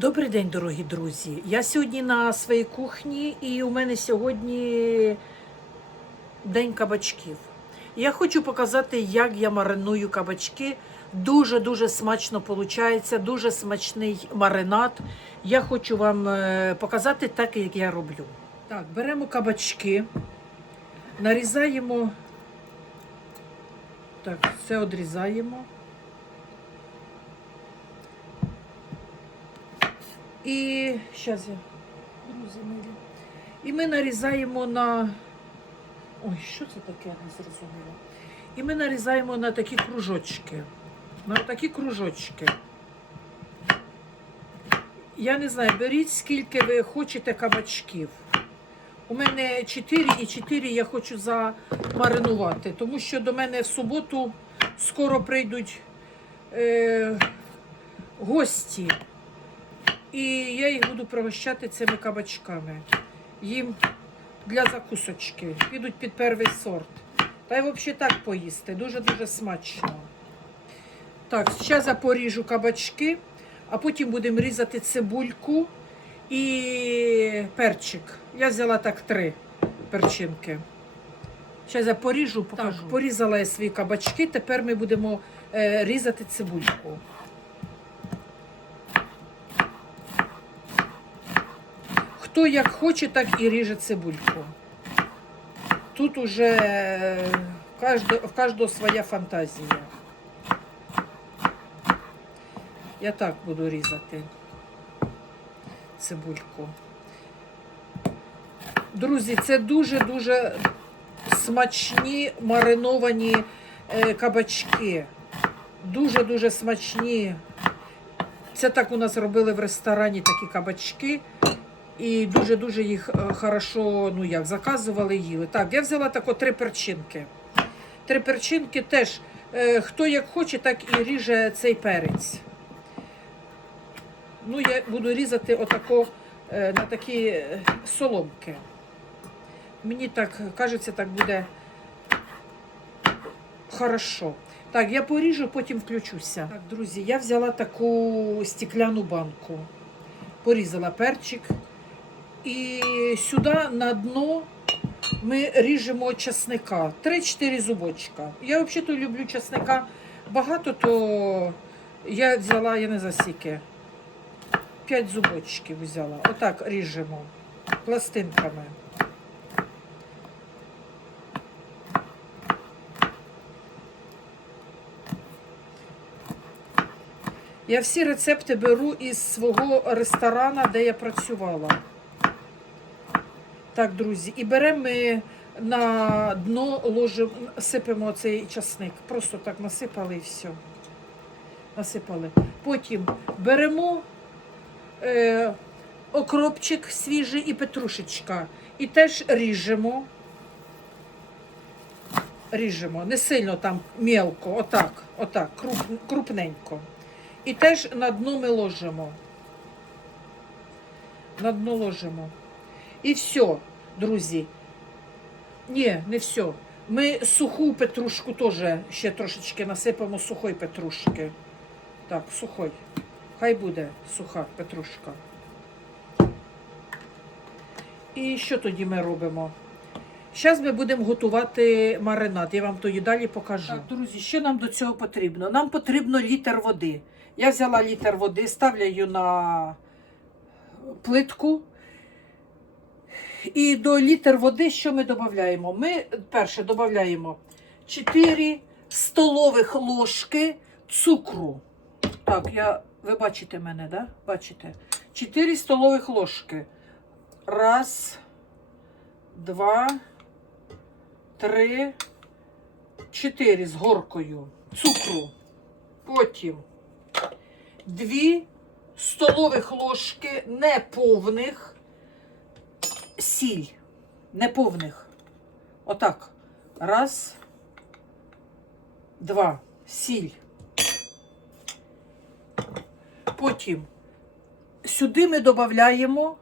Добрий день, дорогі друзі. Я сьогодні на своїй кухні, і у мене сьогодні день кабачків. Я хочу показати, як я мариную кабачки. Дуже-дуже смачно виходить, дуже смачний маринад. Я хочу вам е, показати так, як я роблю. Так, беремо кабачки, нарізаємо. Так, все одрізаємо. І зараз я друзі. І ми нарізаємо на. Ой, що це таке не зрозуміло. І ми нарізаємо на такі кружочки. На такі кружочки. Я не знаю, беріть скільки ви хочете кабачків. У мене 4 і 4 я хочу замаринувати, тому що до мене в суботу скоро прийдуть е, гості. І я їх буду пригощати цими кабачками. Їм для закусочки. Підуть під перший сорт. Та й взагалі так поїсти. Дуже-дуже смачно. Так, зараз я поріжу кабачки, а потім будемо різати цибульку і перчик. Я взяла так три перчинки. Зараз я поріжу, покажу. Так, порізала я свої кабачки, тепер ми будемо е, різати цибульку. Хто як хоче, так і ріже цибульку. Тут уже е, в кожного своя фантазія. Я так буду різати цибульку. Друзі, це дуже-дуже смачні мариновані е, кабачки. Дуже-дуже смачні. Це так у нас робили в ресторані такі кабачки. І дуже-дуже їх е, хорошо, ну як, заказували, їли. Так, я взяла тако три перчинки. Три перчинки теж, е, хто як хоче, так і ріже цей перець. Ну, я буду різати отако е, на такі соломки. Мені так кажеться, так буде хорошо. Так, я поріжу, потім включуся. Так, друзі, я взяла таку стекляну банку. Порізала перчик. І сюди на дно ми ріжемо часника. 3-4 зубочка. Я взагалі люблю часника багато, то я взяла, я не знаю скільки, 5 зубочків взяла. Отак ріжемо пластинками. Я всі рецепти беру із свого ресторана, де я працювала. Так, друзі, і беремо ми на дно ложимо, сипемо цей часник. Просто так насипали і все. Насипали. Потім беремо е, окропчик свіжий і петрушечка. І теж ріжемо. Ріжемо, не сильно там мелко, отак, отак, круп, крупненько. І теж на дно ми ложимо. На дно ложимо. І все, друзі. Ні, не все. Ми суху петрушку теж ще трошечки насипемо сухої петрушки. Так, сухой. Хай буде суха петрушка. І що тоді ми робимо? Зараз ми будемо готувати маринад. Я вам тоді далі покажу. Так, друзі, що нам до цього потрібно? Нам потрібно літр води. Я взяла літр води, ставлю на плитку. І до літр води що ми додаємо? Ми перше додаємо 4 столових ложки цукру. Так, я, ви бачите мене, да? Бачите? 4 столових ложки. Раз, два, три, чотири з горкою цукру. Потім 2 столових ложки неповних сіль. Неповних. Отак. Раз, два. Сіль. Потім сюди ми додаємо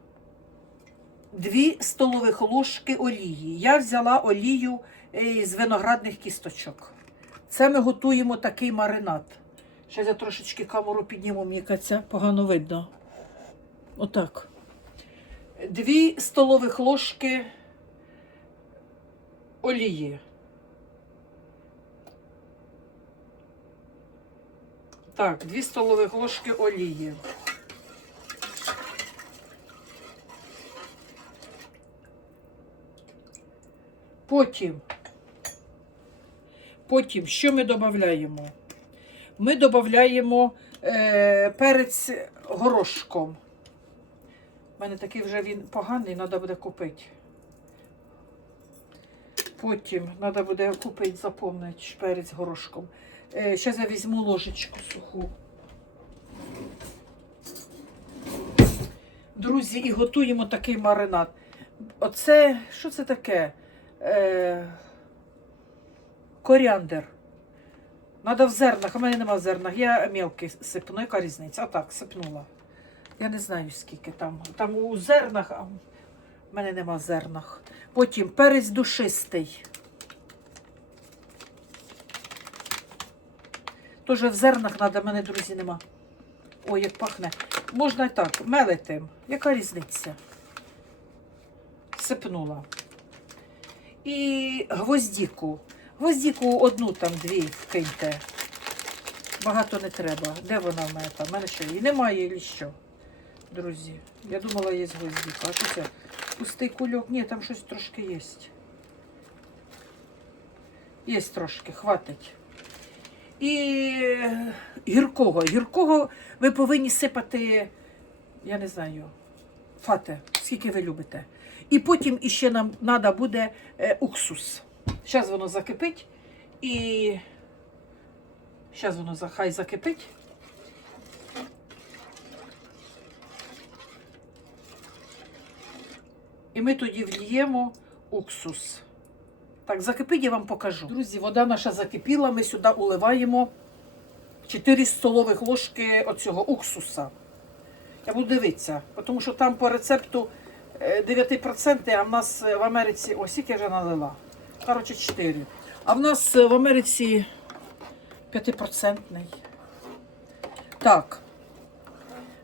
2 столових ложки олії. Я взяла олію е, з виноградних кісточок. Це ми готуємо такий маринад. Ще я трошечки камеру підніму, мені кажеться, погано видно. Отак. Дві столових ложки олії. Так, дві столових ложки олії. Потім, потім, що ми додаємо? Ми додаємо е, перець горошком. У мене такий вже він поганий, треба буде купити. Потім треба буде купити, запомнити перець горошком. Зараз я візьму ложечку суху. Друзі, і готуємо такий маринад. Оце, що це таке? Е, коріандр. Надо в зернах, в мене нема в зернах. Я мелкий сипну. Яка різниця? А так, сипнула. Я не знаю, скільки там. Там у зернах, а в мене нема зернах. Потім перець душистий. Тоже в зернах треба, в мене, друзі, нема. Ой, як пахне. Можна і так, мелити. Яка різниця? Сипнула. І гвоздіку. Гвоздіку одну там, дві вкиньте. Багато не треба. Де вона в мене там? У мене що? І немає і що. Друзі. Я думала, є гвоздіка. А що це? Пустий кульок? Ні, там щось трошки є. Є трошки, хватить. І гіркого. Гіркого ви повинні сипати, я не знаю, фате, скільки ви любите. І потім іще нам треба буде е, уксус. Зараз воно закипить і зараз воно хай закипить. І ми тоді вліємо уксус. Так, закипить, я вам покажу. Друзі, вода наша закипіла, ми сюди уливаємо 4 столових ложки оцього уксуса. Я буду дивитися, тому що там по рецепту е, 9%, а в нас е, в Америці, ось скільки я вже налила. Коротше, 4. А в нас е, в Америці 5%. Так,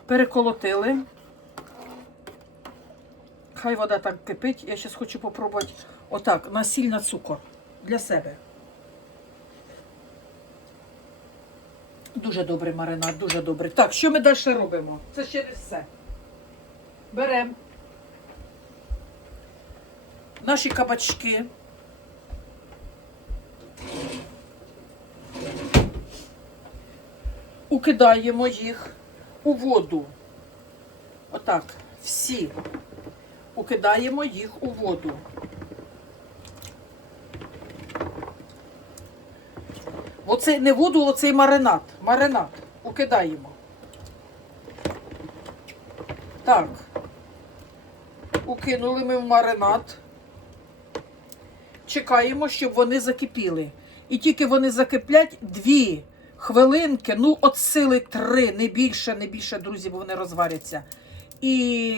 переколотили. Хай вода так кипить. Я зараз хочу попробувати отак, на на цукор для себе. Дуже добрий маринад, дуже добрий. Так, що ми далі робимо? Це не все. Беремо наші кабачки. Укидаємо їх у воду. Отак, всі. Укидаємо їх у воду. Оцей не воду, оцей маринад. Маринад. Укидаємо. Так. Укинули ми в маринад. Чекаємо, щоб вони закипіли. І тільки вони закиплять дві хвилинки, ну, от сили три, не більше, не більше, друзі, бо вони розваряться. І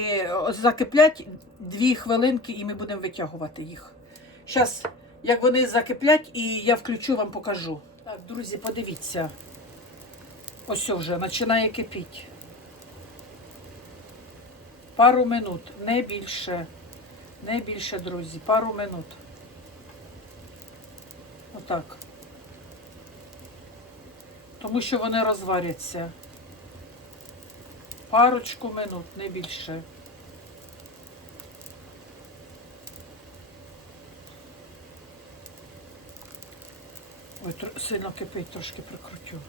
закиплять дві хвилинки, і ми будемо витягувати їх. Зараз, як вони закиплять, і я включу вам покажу. Так, друзі, подивіться. Ось вже починає кипіти. Пару минут, не більше. Не більше, друзі, пару минут. Отак. Тому що вони розваряться. Парочку минут, не більше. Ой, сильно кипить, трошки прикрутю.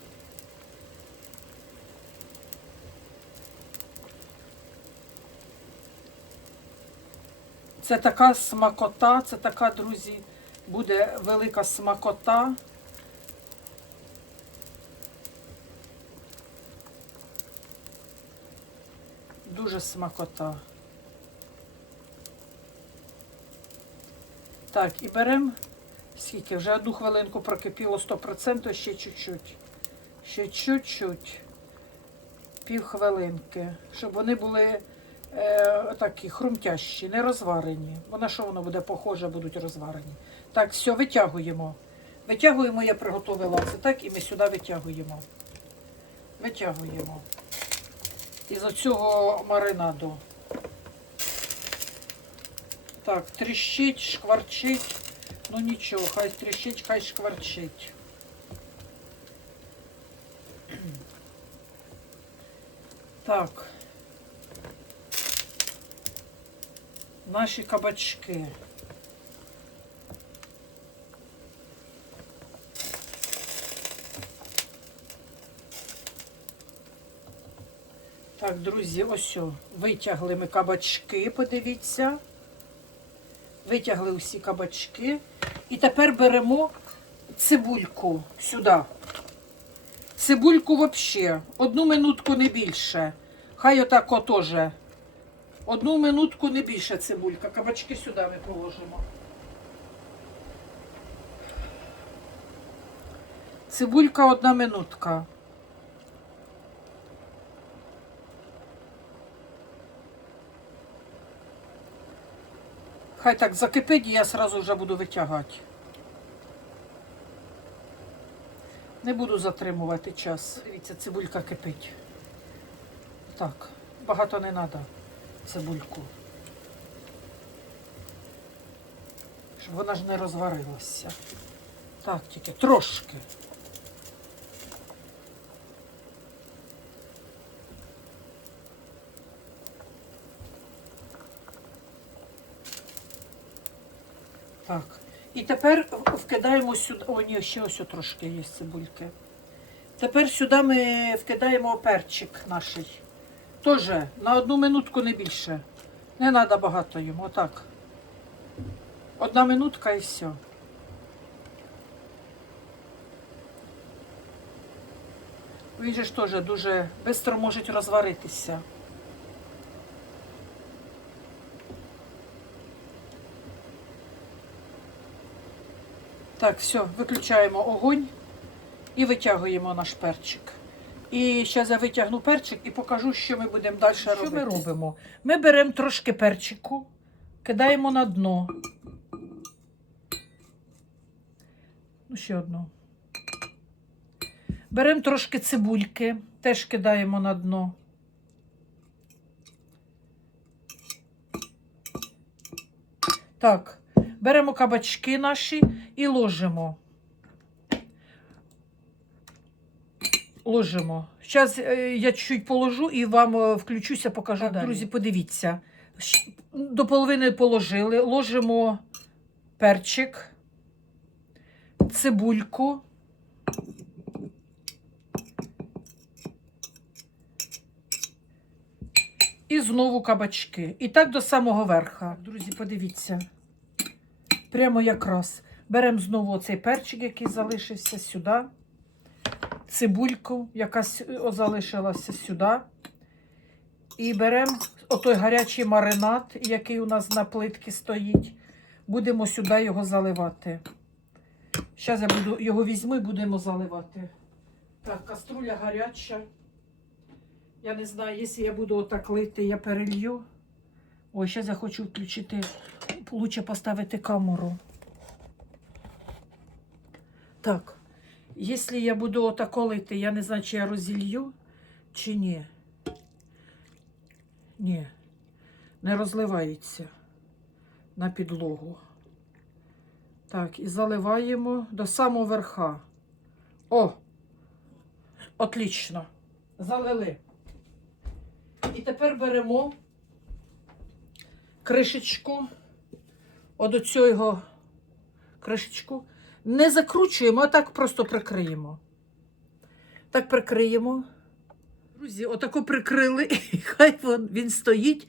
Це така смакота, це така, друзі, буде велика смакота. Дуже смакота. Так, і беремо скільки? Вже одну хвилинку прокипіло 100%, ще чуть-чуть. Ще чуть-чуть. Пів хвилинки. Щоб вони були е, такі хрумтящі, не розварені. Бо на що воно буде похоже, будуть розварені. Так, все, витягуємо. Витягуємо, я приготувала це так, і ми сюди витягуємо. Витягуємо. Із оцього маринаду. Так, тріщить, шкварчить. Ну нічого, хай тріщить, хай шкварчить. Так. Наші кабачки. Так, друзі, ось о, витягли ми кабачки, подивіться. Витягли усі кабачки. І тепер беремо цибульку сюди. Цибульку взагалі. Одну минутку не більше. Хай отако теж. Одну минутку не більше цибулька. Кабачки сюди ми положимо. Цибулька одна минутка. Хай так закипить, і я сразу вже буду витягати. Не буду затримувати час. Дивіться, цибулька кипить. Так, багато не треба цибульку. Щоб вона ж не розварилася. Так, тільки трошки. Так. І тепер вкидаємо сюди. О, ні, ще ось трошки є цибульки. Тепер сюди ми вкидаємо перчик наш. Теж на одну минутку не більше. Не треба багато йому. Отак. Одна минутка і все. Він же ж теж дуже швидко може розваритися. Так, все, виключаємо огонь і витягуємо наш перчик. І зараз я витягну перчик і покажу, що ми будемо далі робити. Що ми робимо? Ми беремо трошки перчику, кидаємо на дно. Ну, ще одну. Беремо трошки цибульки, теж кидаємо на дно. Так, беремо кабачки наші і ложимо. Ложимо. Зараз я чуть положу і вам е, включуся, покажу. Так, далі. друзі, подивіться. До половини положили. Ложимо перчик, цибульку. І знову кабачки. І так до самого верха. Друзі, подивіться. Прямо якраз. Беремо знову оцей перчик, який залишився сюди. Цибульку, яка залишилася сюди. І беремо отой гарячий маринад, який у нас на плитці стоїть. Будемо сюди його заливати. Зараз я буду його візьму і будемо заливати. Так, каструля гаряча. Я не знаю, якщо я буду отак лити, я перелью. Ой, зараз я хочу включити, лучше поставити камеру. Так, якщо я буду отак лити, я не знаю, чи я розілью, чи ні. Ні, не розливається на підлогу. Так, і заливаємо до самого верха. О! Отлично. Залили. І тепер беремо кришечку, от цього кришечку. Не закручуємо, а так просто прикриємо. Так прикриємо. Друзі, отако прикрили, і хай він, стоїть.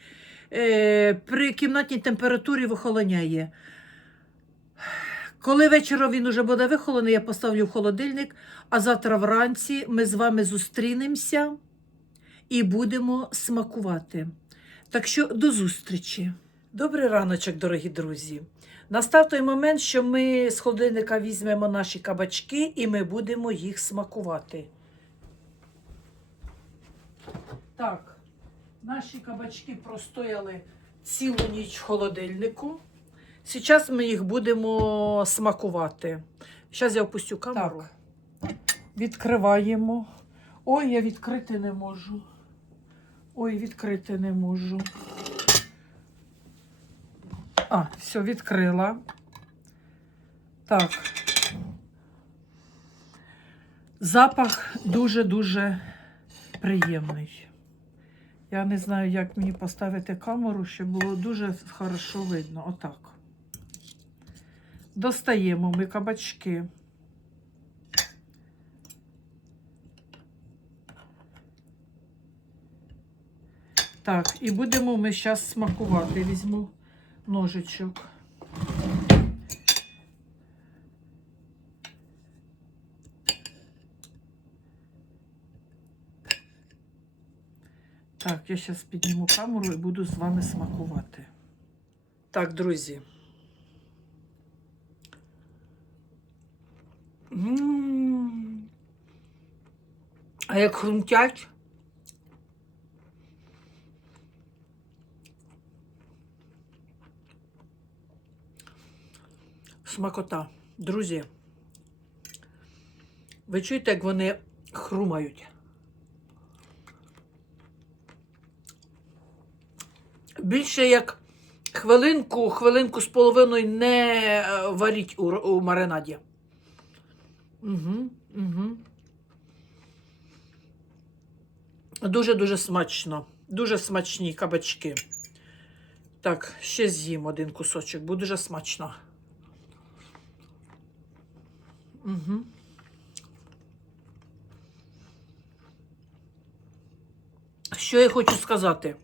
Е, при кімнатній температурі вихолоняє. Коли вечором він уже буде вихолений, я поставлю в холодильник, а завтра вранці ми з вами зустрінемося і будемо смакувати. Так що до зустрічі. Добрий раночок, дорогі друзі. Настав той момент, що ми з холодильника візьмемо наші кабачки і ми будемо їх смакувати. Так, наші кабачки простояли цілу ніч в холодильнику. Зараз ми їх будемо смакувати. Зараз я опустю камеру. Так. Відкриваємо. Ой, я відкрити не можу. Ой, відкрити не можу. А, все, відкрила. Так. Запах дуже-дуже приємний. Я не знаю, як мені поставити камеру, щоб було дуже хорошо видно. Отак. Достаємо ми кабачки. Так, і будемо ми зараз смакувати. Візьму ножичок. Так, я зараз підніму камеру і буду з вами смакувати. Так, друзі. А як хрумтять? Смакота. Друзі. Ви чуєте, як вони хрумають? Більше як хвилинку, хвилинку з половиною не е, варіть у, у маринаді. Угу, угу. Дуже-дуже смачно. Дуже смачні кабачки. Так, ще з'їм один кусочок, бо дуже смачно. Угу. Що я хочу сказати?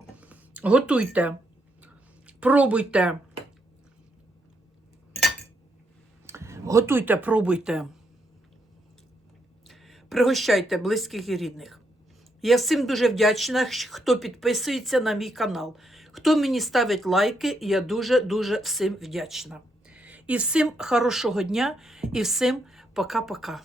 Готуйте, пробуйте. Готуйте, пробуйте. Пригощайте близьких і рідних. Я всім дуже вдячна, хто підписується на мій канал. Хто мені ставить лайки, я дуже-дуже всім вдячна. І всім хорошого дня, і всім пока-пока.